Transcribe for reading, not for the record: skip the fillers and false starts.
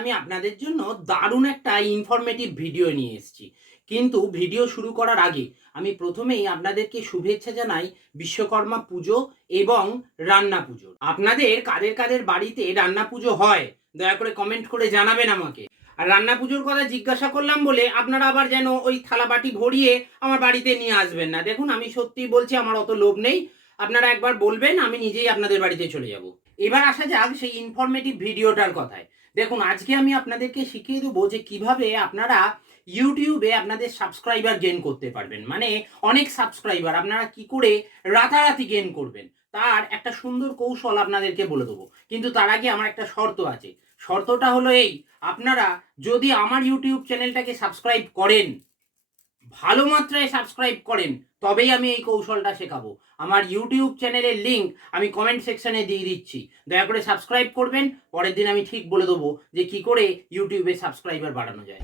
আমি আপনাদের জন্য দারুণ একটা ইনফরমেটিভ ভিডিও নিয়ে এসেছি। কিন্তু ভিডিও শুরু করার আগে আমি প্রথমেই আপনাদেরকে শুভেচ্ছা জানাই বিশ্বকর্মা পুজো এবং রান্না পুজোর। আপনাদের কাদের কাদের বাড়িতে রান্না পুজো হয় দয়া করে কমেন্ট করে জানাবেন আমাকে। আর রান্না পুজোর কথা জিজ্ঞাসা করলাম বলে আপনারা আবার যেন ওই থালাবাটি ভরিয়ে আমার বাড়িতে নিয়ে আসবেন না। দেখুন, আমি সত্যিই বলছি, আমার অত লোভ নেই। আপনারা একবার বলবেন, আমি নিজেই আপনাদের বাড়িতে চলে যাব। এবার আসা যাক সেই ইনফরমেটিভ ভিডিওটার কথায়। দেখুন, আজকে আমি আপনাদেরকে শিখিয়ে দেবো যে কিভাবে আপনারা ইউটিউবে আপনাদের সাবস্ক্রাইবার গেইন করতে পারবেন। মানে অনেক সাবস্ক্রাইবার আপনারা কি করে রাতারাতি গেইন করবেন, তার একটা সুন্দর কৌশল আপনাদেরকে বলে দেবো। কিন্তু তার আগে আমার একটা শর্ত আছে। শর্তটা হলো এই: আপনারা যদি আমার ইউটিউব চ্যানেলটাকে সাবস্ক্রাইব করেন, ভালো মাত্রায় সাবস্ক্রাইব করেন, তবেই আমি এই কৌশলটা শেখাবো। আমার ইউটিউব চ্যানেলের লিঙ্ক আমি কমেন্ট সেকশনে দিয়ে দিচ্ছি, দয়া করে সাবস্ক্রাইব করবেন। পরের দিন আমি ঠিক বলে দেবো যে কি করে ইউটিউবে সাবস্ক্রাইবার বাড়ানো যায়।